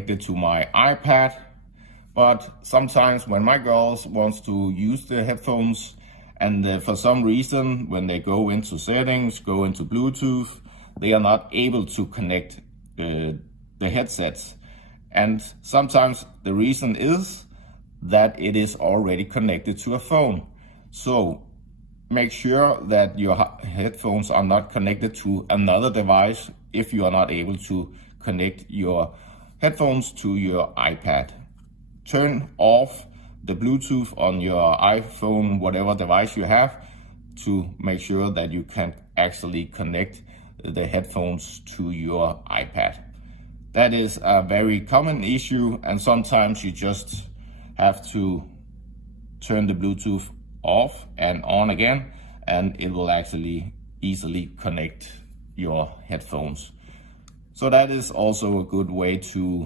connected to my iPad, but sometimes when my girls wants to use the headphones and for some reason when they go into settings, go into Bluetooth, they are not able to connect the headsets. And sometimes the reason is that it is already connected to a phone. So make sure that your headphones are not connected to another device if you are not able to connect your headphones to your iPad. Turn off the Bluetooth on your iPhone, whatever device you have, to make sure that you can actually connect the headphones to your iPad. That is a very common issue, and sometimes you just have to turn the Bluetooth off and on again, and it will actually easily connect your headphones. So that is also a good way to